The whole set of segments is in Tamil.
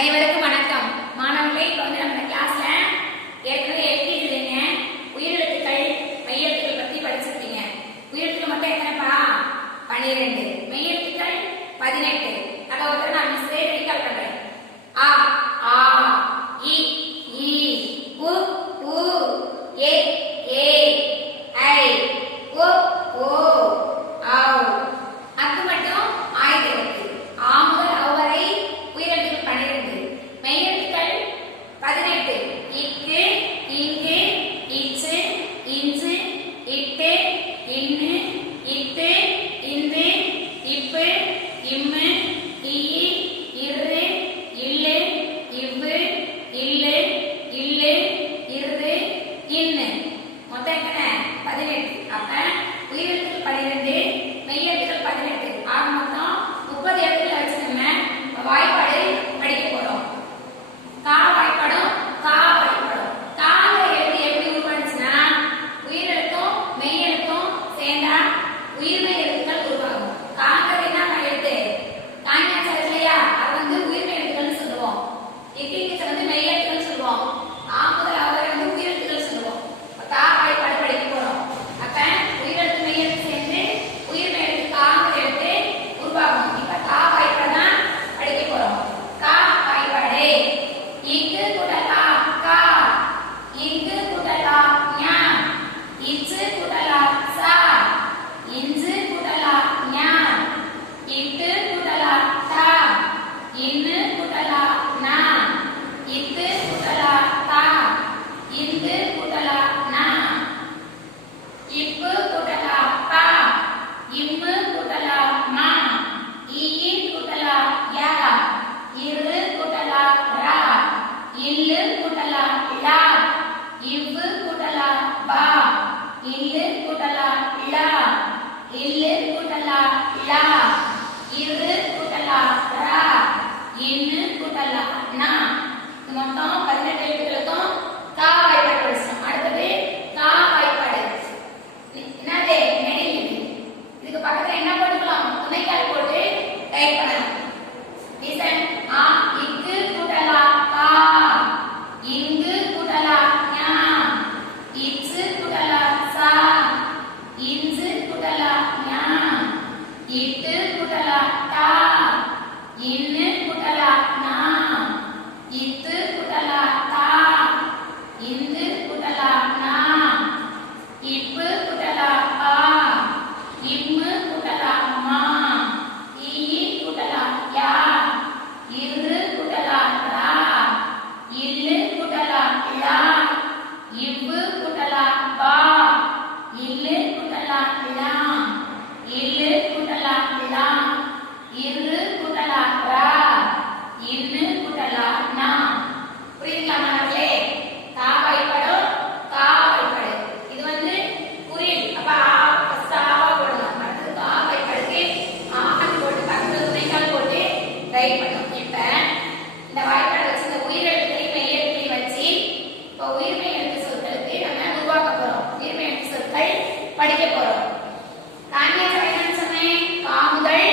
அனைவருக்கும் வணக்கம். மாணவர்களே, இப்போ நம்ம கிளாஸ்ல ஏற்கனவே எழுதிருக்கீங்க. உயிரெழுத்துக்கள் மெய்யெழுத்துக்கள் பத்தி படிச்சிருக்கீங்க. உயிரெழுத்துக்கள் மட்டும் எத்தனைப்பா? 12. மெய்யெழுத்துக்கள் 18. அதை ஒருத்தர் நான் மிஸ் ரீகால் பண்றேன். ஆ ஆ, இ ஈ, உ ஊ, ஏ ஏ, ஐ ஓ ஓ, ஆவ். அது மட்டும் ஆயுத எழுத்து. ஆ முதல் அவ் வரை உயிரெழுத்துக்கள் 12. மெய்யெழுத்துக்கள் 18. இக்கு, இங்கு, இச்சு, இஞ்சு, இட்டு, இன்னு, இத்து, இந்து, இப்பு, இம்மு, இயி, இரு, இல்லு, இவ்வு, இல்லு, இல்லு, இரு, இன்னு. மொத்தம் எத்தனை? 18. அப்ப உயிரெழுத்துக்கள் 12, மெய்யெழுத்துக்கள் 18. ஆக மொத்தம் 30 எழுத்துக்களை வச்சு நம்ம வாய்ப்பாடு படிக்க போறோம். கா வாய்ப்பாடும் கா வாய்ப்பாடும். கால எழுத்து எப்படி உருவாச்சுன்னா, உயிரெழுத்தும் மெய்யெழுத்தும் சேர்ந்தா உயிர்மெய் எழுத்துக்கள் உருவாகும். காங்கிறது என்ன எழுத்து? காஞ்சாச்சு இல்லையா? அது உயிர்மெய் எழுத்துக்கள்னு சொல்லுவோம். இக்கிங்கிறது மெய்யெழுத்துக்கள்னு சொல்லுவோம். ஆ முதல் அவரை உயிரெழுத்துக்கள் சொல்லுவோம். கா வாய்ப்பாடு படிக்க போறோம். அப்ப உயிரெழுத்து மெய்யெழுத்து சேர்ந்து உயிர்மெய் எழுத்து காங்கிற எழுத்து உருவாகும். இப்ப கா வாய்ப்பாடு தான் படிக்க போறோம். கா வாய்ப்பாடு. இங்கு கூட்டலா கா, இங்கு கூட்டலா ஞா, இச்சு கூட்டலா சா, இஞ்சு கூட்டலா ஞா, இட்டு கூட்டலா தா, இன்னு கூட்டலா நா, இத்து கூட்டலா தா, இந்து கூட்டலா நா, இப்பு கூட்டலா பா, இம்மு கூட்டலா மா, ஈயி கூட்டலா யா, இரு கூட்டலா ரா, இல்லு கூட்டலா லா, இவ்வு கூட்டலா பா, இல்லு கூட்டலா லா, இல்லு கூட்டலா லா, இரு கூட்டலா ரா, இன்னு கூட்டலா நா. மொத்தம் 18 எழுத்துக்களுக்கும் கா வாய்ப்பாடு படிச்சோம். அடுத்தது கா வாய்ப்பாடு. என்னது? நெடில். இதுக்கு பக்கத்துல என்ன போட்டுக்கலாம்? துணைக்கால் போட்டு டைப் பண்ணலாம். லிசன். ஆ இக்கு கூட்டலா கா, இங்கு கூட்டலா ஞா, இச்சு கூட்டலா சா, இஞ்சு கூட்டலா ஞா, இட்டு கூட்டலா தா, இன்னு கூட்டலா நா, இத்து கூட்டலா தா, இந்து கூட்டலா நா, இப்பு கூட்டலா பா, இம்மு கூட்டலா மா, ஈயி கூட்டலா யா, இரு கூட்டலா ரா, இல்லு கூட்டலா லா, இவ்வு கூட்டலா பா, இல்லு கூட்டலா லா, இல்லு கூட்டலா லா, இரு கூட்டலா ரா, இன்னு கூட்டலா நா. புரியுதுங்களா மாணவர்களே? கா வாய்ப்பாடும் கா வாய்ப்பாடு. இது குறியீடு. அப்ப ஆ ஃபர்ஸ்ட் ஆவா போடணும். அடுத்து கா வாய்ப்பாடுக்கு ஆன்னு போட்டு பக்கத்துல துணைக்கால் போட்டு ரைட் பண்ணணும். இப்ப இந்த வாய்ப்பாடு வச்சு இந்த உயிரெழுத்தையும் மெய்யெழுத்தையும் வச்சு இப்போ உயிர்மெய் எழுத்து சொற்களுக்கு நம்ம உருவாக்க போறோம். உயிர்மெய் எழுத்து சொற்கள் படிக்க போறோம். காஞ்சாச்சு என்னன்னு சொன்னேன்? கா முதல்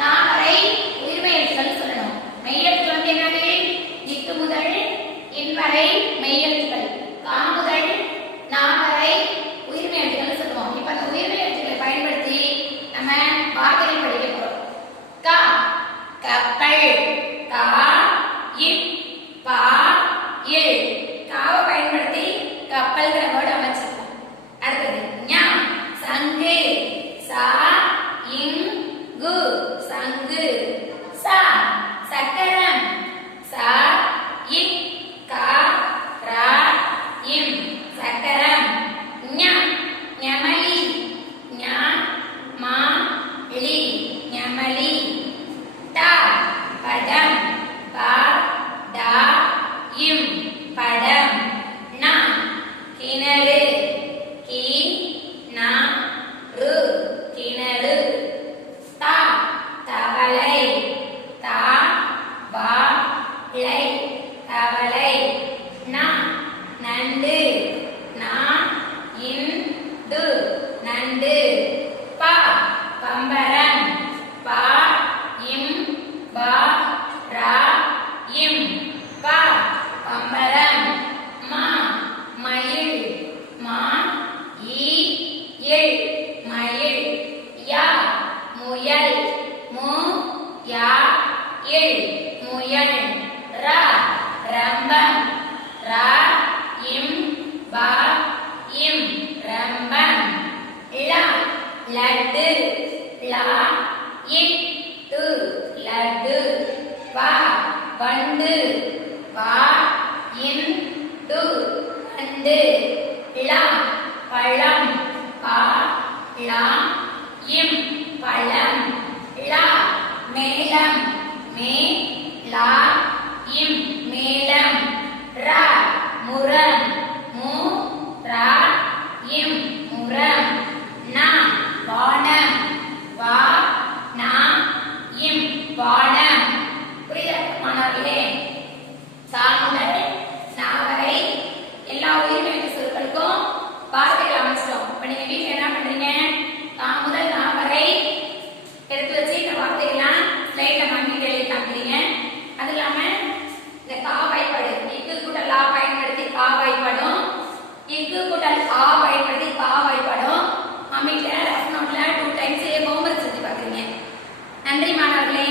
நா வரை உயிர்மெய் எழுத்துக்கள் சொல்லணும். மெய்யெழுத்துக்கள் என்னது? இக்கு முதல் இன் வரை மெய்யெழுத்துக்கள். கா முதல் நா வரை உயிர்மெய் எழுத்துக்கள் சொல்லுவோம். இப்ப அந்த உயிர்மெய் எழுத்துக்களை பயன்படுத்தி நம்ம வார்த்தைகள் படிக்க போறோம். கா கப்பல். கா இப் பா இல். காவை பயன்படுத்தி கப்பல்ங்கிற வேர்டு அமைச்சிருக்கோம். அடுத்தது ஞா சங்கு. சா இங்கு சங்கு. சா சக்கரம். சா இக் கா ரா இம் சக்கரம். ஞா ஞமலி. ஞா மா லி ஞமலி. டா படம். பா முயல் ரா ரம்பம் ரா இம் பா இம் ரம்பம் லா லட்டு லா இட்டு லட்டு வா வண்டு வா இண்டு வண்டு லா பழம் பா லா இம் பழம் லா மேளம் மே லா இம் மேளம் ரா முரம் மு ரா இம் முரம் நா வானம் வா நா இம் வானம். புரியுதா மாணவர்களே? சாமுதல் நாவரை எல்லா உயிர்மெய்ப்பு சொற்களுக்கும் வார்த்தைகள் அமைச்சிட்டோம். இப்ப நீங்க வீட்டுல என்ன பண்றீங்க? சாமுதல் நாவரை எடுத்து வச்சு இந்த வார்த்தைகள்லாம் ஸ்லைட்ல மாட்டிட்டு எழுதி காமிக்கிறீங்க. அது இல்லாம இந்த கா வாய்ப்பாடு இக்கு கூட்டல் லா பயன்படுத்தி கா வாய்ப்பாடும் இக்கு கூட்டல் ஆ பயன்படுத்தி கா வாய்ப்பாடும் அமிட்ல ரஃப் நோட்ல 2 டைம்ஸ் ஹோம்வொர்க் செஞ்சு பாக்குறீங்க. நன்றி மாணவர்களே.